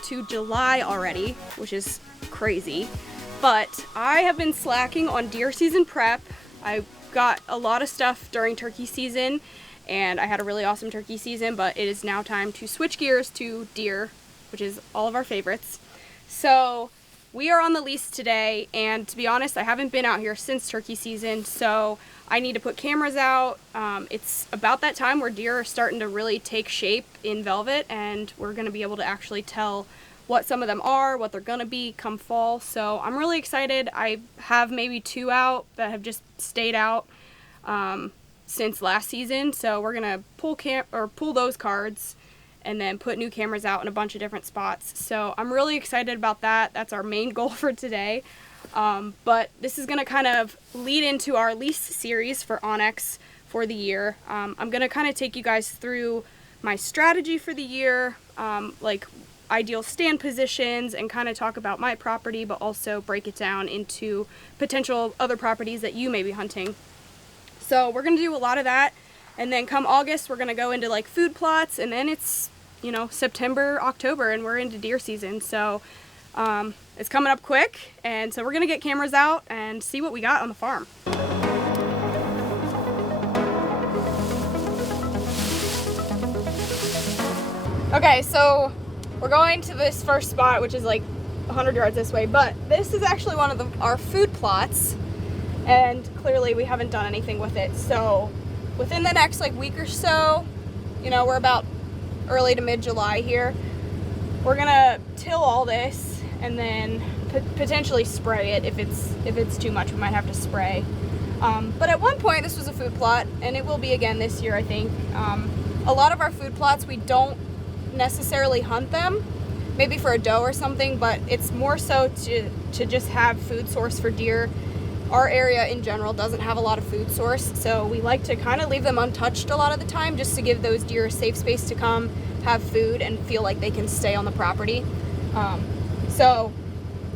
into July already, which is crazy. But I have been slacking on deer season prep. I got a lot of stuff during turkey season, and I had a really awesome turkey season, but it is now time to switch gears to deer, which is all of our favorites. So we are on the lease today, and to be honest, I haven't been out here since turkey season, so I need to put cameras out. It's about that time where deer are starting to really take shape in velvet, and we're gonna be able to actually tell what some of them are, what they're gonna be come fall. So I'm really excited. I have maybe 2 out that have just stayed out since last season. So we're gonna pull those cards and then put new cameras out in a bunch of different spots. So I'm really excited about that. That's our main goal for today. But this is gonna kind of lead into our lease series for onX for the year. I'm gonna kind of take you guys through my strategy for the year, like ideal stand positions, and kind of talk about my property, but also break it down into potential other properties that you may be hunting. So we're gonna do a lot of that, and then come August we're gonna go into like food plots, and then it's, you know, September, October, and we're into deer season. So it's coming up quick, and so we're gonna get cameras out and see what we got on the farm. Okay, so we're going to this first spot, which is like 100 yards this way, but this is actually one of our food plots, and clearly we haven't done anything with it. So within the next like week or so, you know, we're about early to mid-July here, we're gonna till all this and then potentially spray it. If it's too much, we might have to spray. But at one point this was a food plot, and it will be again this year, I think. A lot of our food plots, we don't necessarily hunt them, maybe for a doe or something, but it's more so to just have food source for deer. Our area in general doesn't have a lot of food source, so we like to kind of leave them untouched a lot of the time, just to give those deer a safe space to come have food and feel like they can stay on the property. So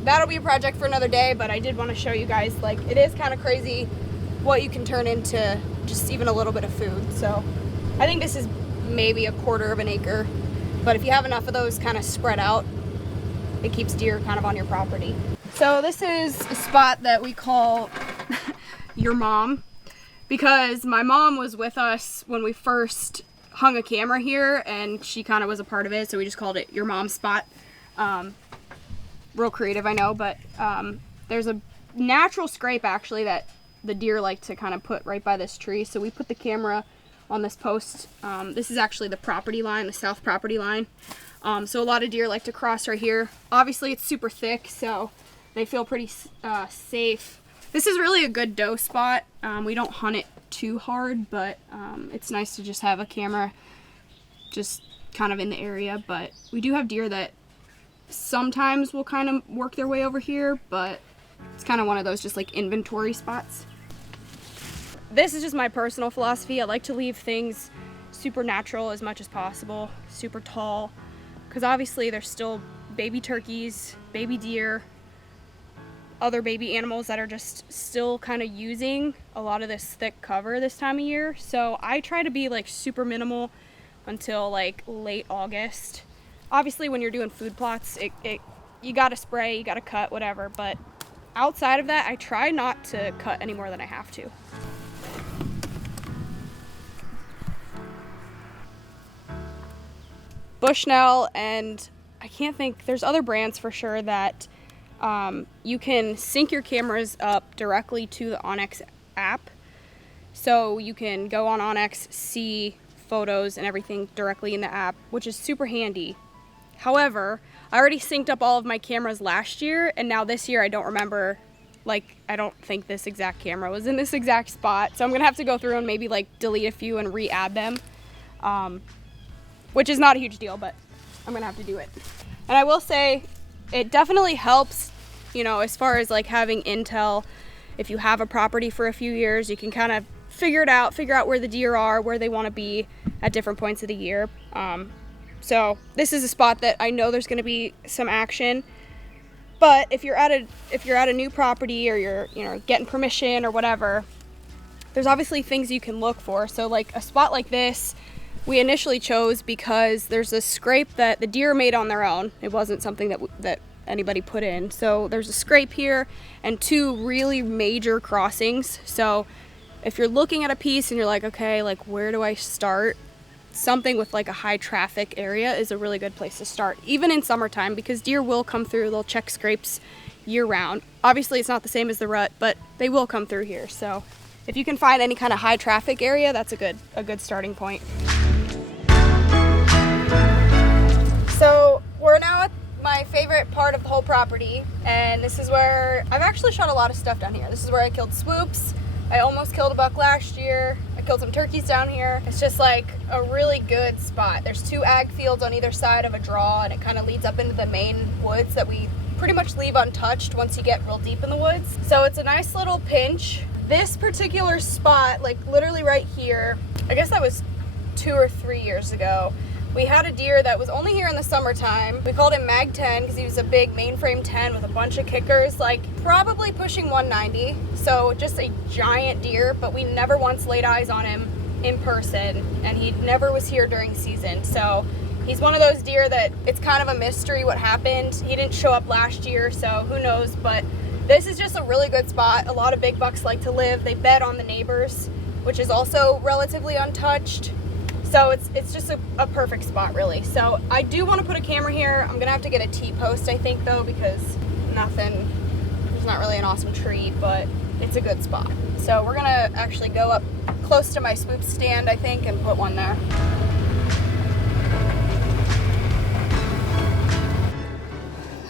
that'll be a project for another day, but I did want to show you guys, like, it is kind of crazy what you can turn into just even a little bit of food. So I think this is maybe 1/4 of an acre. But if you have enough of those kind of spread out, it keeps deer kind of on your property. So this is a spot that we call Your Mom, because my mom was with us when we first hung a camera here, and she kind of was a part of it, so we just called it Your Mom spot. Real creative, I know, but there's a natural scrape actually that the deer like to kind of put right by this tree, so we put the camera on this post. This is actually the property line, the south property line. So a lot of deer like to cross right here. Obviously it's super thick, so they feel pretty safe. This is really a good doe spot. We don't hunt it too hard, but it's nice to just have a camera just kind of in the area. But we do have deer that sometimes will kind of work their way over here, but it's kind of one of those just like inventory spots. This is just my personal philosophy. I like to leave things super natural as much as possible, super tall, because obviously there's still baby turkeys, baby deer, other baby animals that are just still kind of using a lot of this thick cover this time of year. So I try to be like super minimal until like late August. Obviously when you're doing food plots, you gotta spray, you gotta cut, whatever, but outside of that, I try not to cut any more than I have to. Bushnell, and I can't think, there's other brands for sure that you can sync your cameras up directly to the onX app. So you can go on onX, see photos and everything directly in the app, which is super handy. However, I already synced up all of my cameras last year, and now this year I don't remember, like, I don't think this exact camera was in this exact spot. So I'm gonna have to go through and maybe like delete a few and re-add them. Which is not a huge deal, but I'm gonna have to do it. And I will say, it definitely helps, you know, as far as like having intel. If you have a property for a few years, you can kind of figure out where the deer are, where they wanna be at different points of the year. So this is a spot that I know there's gonna be some action. But if you're at a new property, or you're, you know, getting permission or whatever, there's obviously things you can look for. So like a spot like this, we initially chose because there's a scrape that the deer made on their own. It wasn't something that anybody put in. So there's a scrape here and 2 really major crossings. So if you're looking at a piece and you're like, okay, like where do I start? Something with like a high traffic area is a really good place to start, even in summertime, because deer will come through. They'll check scrapes year round. Obviously it's not the same as the rut, but they will come through here. So if you can find any kind of high traffic area, that's a good starting point. So we're now at my favorite part of the whole property, and this is where I've actually shot a lot of stuff down here. This is where I killed swoops. I almost killed a buck last year. I killed some turkeys down here. It's just like a really good spot. There's 2 ag fields on either side of a draw, and it kind of leads up into the main woods that we pretty much leave untouched once you get real deep in the woods. So it's a nice little pinch. This particular spot, like literally right here, I guess that was 2 or 3 years ago, we had a deer that was only here in the summertime. We called him Mag 10 because he was a big mainframe 10 with a bunch of kickers, like probably pushing 190. So just a giant deer, but we never once laid eyes on him in person, and he never was here during season. So he's one of those deer that it's kind of a mystery what happened. He didn't show up last year, so who knows, but this is just a really good spot. A lot of big bucks like to live. They bed on the neighbors, which is also relatively untouched. So it's just a perfect spot, really. So I do want to put a camera here. I'm gonna have to get a T-post, I think, though, because there's not really an awesome tree, but it's a good spot. So we're gonna actually go up close to my swoop stand, I think, and put one there.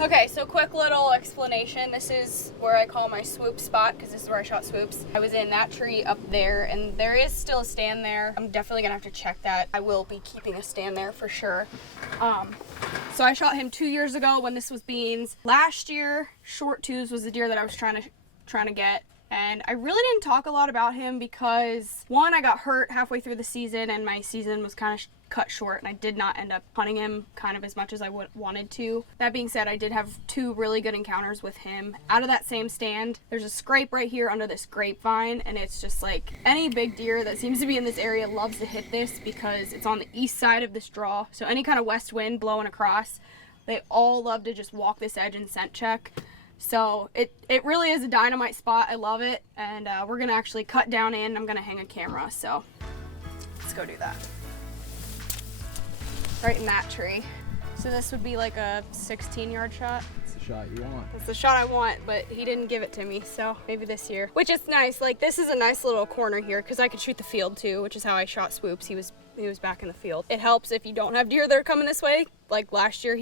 Okay, so quick little explanation. This is where I call my swoop spot, because this is where I shot swoops. I was in that tree up there, and there is still a stand there. I'm definitely gonna have to check that. I will be keeping a stand there for sure. So I shot him 2 years ago when this was beans. Last year, Short Twos was the deer that I was trying to get. And I really didn't talk a lot about him because, one, I got hurt halfway through the season and my season was kind of cut short, and I did not end up hunting him kind of as much as I wanted to. That being said, I did have 2 really good encounters with him. Out of that same stand, there's a scrape right here under this grapevine, and it's just like any big deer that seems to be in this area loves to hit this because it's on the east side of this draw. So any kind of west wind blowing across, they all love to just walk this edge and scent check. So it really is a dynamite spot. I love it, and we're gonna actually cut down in. I'm gonna hang a camera, so let's go do that. Right in that tree. So this would be like a 16-yard shot. It's the shot you want. It's the shot I want, but he didn't give it to me, so maybe this year. Which is nice. Like, this is a nice little corner here because I could shoot the field too, which is how I shot swoops. He was back in the field. It helps if you don't have deer that are coming this way. Like last year,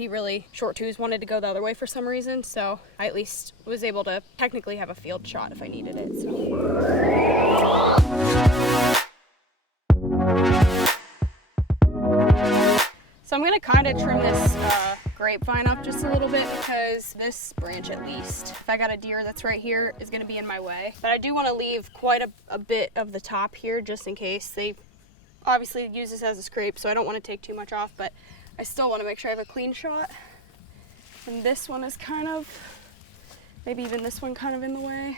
Short Twos wanted to go the other way for some reason, so I at least was able to technically have a field shot if I needed it. So I'm gonna kind of trim this grapevine up just a little bit because this branch, at least, if I got a deer that's right here, is gonna be in my way. But I do want to leave quite a bit of the top here just in case. They obviously use this as a scrape, so I don't want to take too much off, but I still want to make sure I have a clean shot. And this one is kind of, maybe even this one kind of in the way.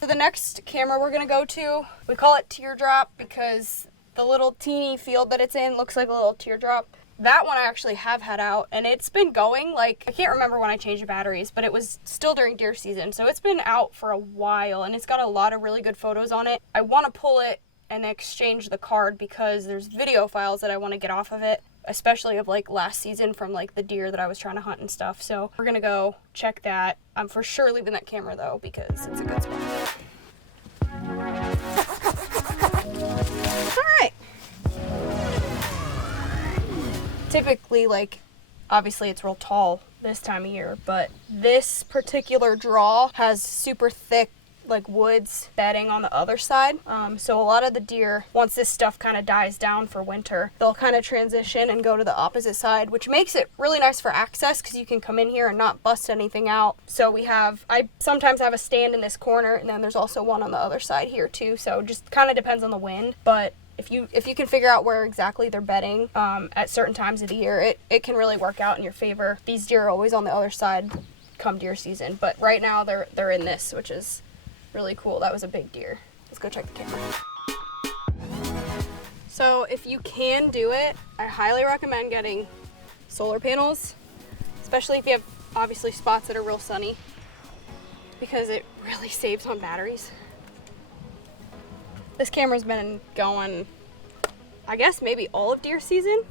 So the next camera we're gonna go to, we call it Teardrop because the little teeny field that it's in looks like a little teardrop. That one I actually have had out, and it's been going, like, I can't remember when I changed the batteries, but it was still during deer season, so it's been out for a while, and it's got a lot of really good photos on it. I want to pull it and exchange the card because there's video files that I want to get off of it, especially of like last season from like the deer that I was trying to hunt and stuff. So we're gonna go check that. I'm for sure leaving that camera though because it's a good spot. Alright. Typically, like, obviously it's real tall this time of year, but this particular draw has super thick like woods bedding on the other side. So a lot of the deer, once this stuff kind of dies down for winter, they'll kind of transition and go to the opposite side, which makes it really nice for access because you can come in here and not bust anything out. So I sometimes have a stand in this corner, and then there's also one on the other side here too. So just kind of depends on the wind, but if you can figure out where exactly they're bedding at certain times of the year, it can really work out in your favor. These deer are always on the other side come deer season, but right now they're in this, which is really cool. That was a big deer. Let's go check the camera. So if you can do it, I highly recommend getting solar panels, especially if you have obviously spots that are real sunny, because it really saves on batteries. This camera's been going, I guess maybe all of deer season,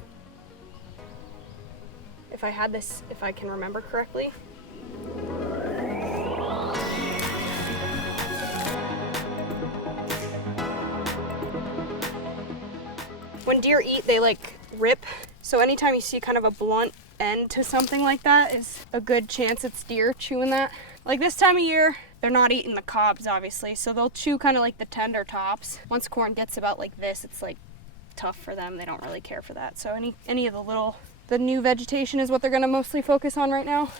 if I can remember correctly. When deer eat, they like rip. So anytime you see kind of a blunt end to something like that is a good chance it's deer chewing that. Like this time of year, they're not eating the cobs, obviously, so they'll chew kind of like the tender tops. Once corn gets about like this, it's like tough for them. They don't really care for that. So any of the new vegetation is what they're gonna mostly focus on right now.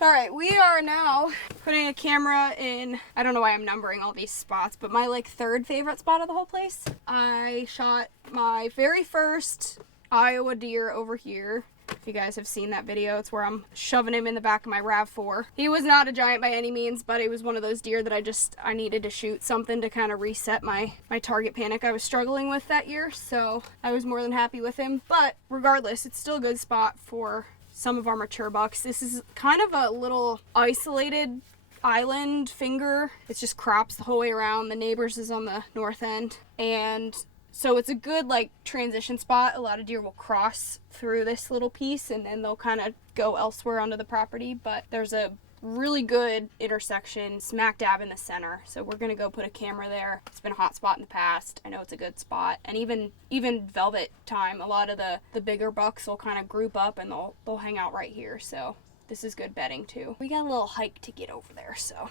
All right, we are now putting a camera in, I don't know why I'm numbering all these spots, but my like third favorite spot of the whole place. I shot my very first Iowa deer over here. If you guys have seen that video, it's where I'm shoving him in the back of my RAV4. He was not a giant by any means, but it was one of those deer that I needed to shoot something to kind of reset my target panic I was struggling with that year. So I was more than happy with him. But regardless, it's still a good spot for some of our mature bucks. This is kind of a little isolated island finger. It just crops the whole way around. The neighbors is on the north end. And so it's a good like transition spot. A lot of deer will cross through this little piece and then they'll kind of go elsewhere onto the property. But there's a really good intersection smack dab in the center. So we're gonna go put a camera there. It's been a hot spot in the past. I know it's a good spot. And even velvet time, a lot of the bigger bucks will kind of group up and they'll hang out right here. So this is good bedding too. We got a little hike to get over there, so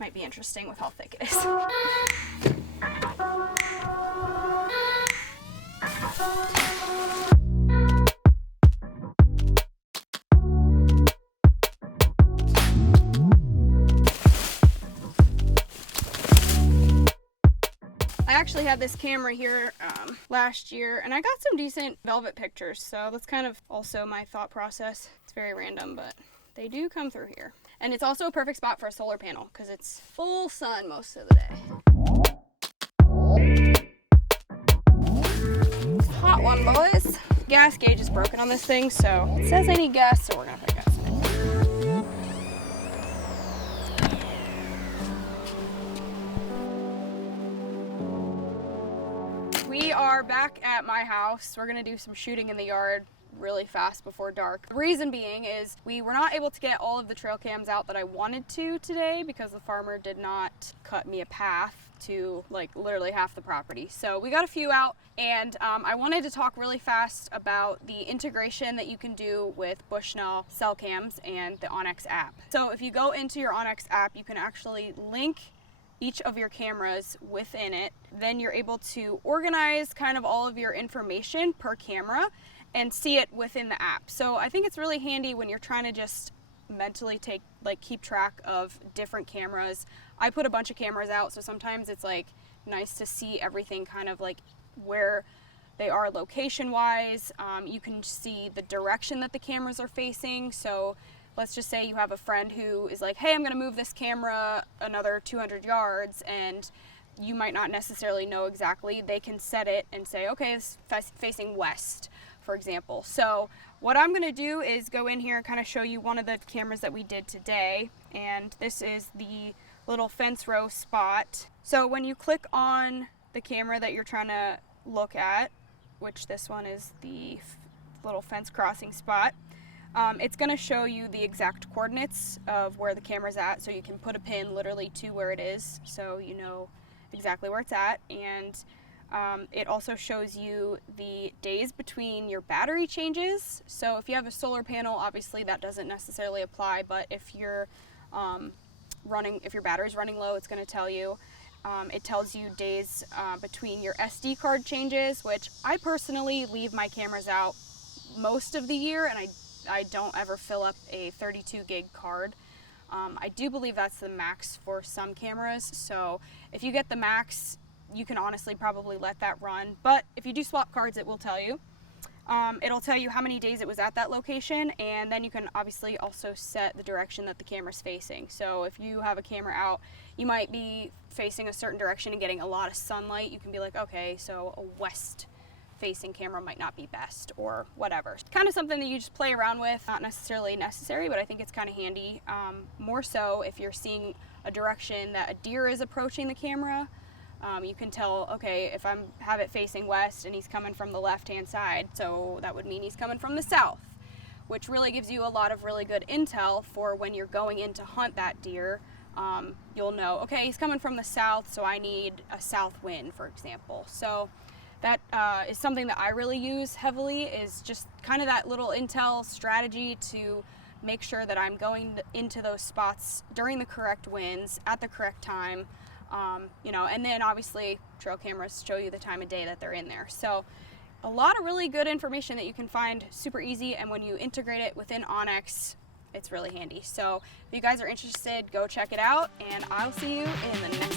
might be interesting with how thick it is. I actually had this camera here last year and I got some decent velvet pictures, so that's kind of also my thought process. It's very random, but they do come through here. And it's also a perfect spot for a solar panel because it's full sun most of the day. Hot one, boys. Gas gauge is broken on this thing, so it says I need gas, so we're gonna put gas in it. We are back at my house. We're gonna do some shooting in the yard really fast before dark. The reason being is we were not able to get all of the trail cams out that I wanted to today because the farmer did not cut me a path to like literally half the property. So we got a few out, and I wanted to talk really fast about the integration that you can do with Bushnell cell cams and the onX app. So if you go into your onX app, you can actually link each of your cameras within it. Then you're able to organize kind of all of your information per camera and see it within the app. So I think it's really handy when you're trying to just mentally keep track of different cameras. I put a bunch of cameras out, so sometimes it's like nice to see everything kind of like where they are location wise. You can see the direction that the cameras are facing. So let's just say you have a friend who is like, hey, I'm gonna move this camera another 200 yards, and you might not necessarily know exactly. They can set it and say, okay, it's facing west, for example. So what I'm gonna do is go in here and kind of show you one of the cameras that we did today. And this is the little fence row spot. So when you click on the camera that you're trying to look at, which this one is the little fence crossing spot, it's gonna show you the exact coordinates of where the camera's at. So you can put a pin literally to where it is, so you know exactly where it's at. And it also shows you the days between your battery changes. So if you have a solar panel, obviously that doesn't necessarily apply, but if you're if your battery's running low, it's going to tell you. It tells you days between your SD card changes, which I personally leave my cameras out most of the year, and I don't ever fill up a 32 gig card. I do believe that's the max for some cameras, so if you get the max, you can honestly probably let that run, but if you do swap cards, it will tell you. It'll tell you how many days it was at that location, and then you can obviously also set the direction that the camera's facing. So if you have a camera out, you might be facing a certain direction and getting a lot of sunlight. You can be like, okay, so a west facing camera might not be best, or whatever. Kind of something that you just play around with, not necessarily necessary, but I think it's kind of handy. More so if you're seeing a direction that a deer is approaching the camera. You can tell, okay, if I have it facing west and he's coming from the left-hand side, so that would mean he's coming from the south, which really gives you a lot of really good intel for when you're going in to hunt that deer. You'll know, okay, he's coming from the south, so I need a south wind, for example. So that is something that I really use heavily, is just kind of that little intel strategy to make sure that I'm going into those spots during the correct winds at the correct time. You know, and then obviously trail cameras show you the time of day that they're in there. So a lot of really good information that you can find super easy, and when you integrate it within onX, it's really handy. So if you guys are interested, go check it out, and I'll see you in the next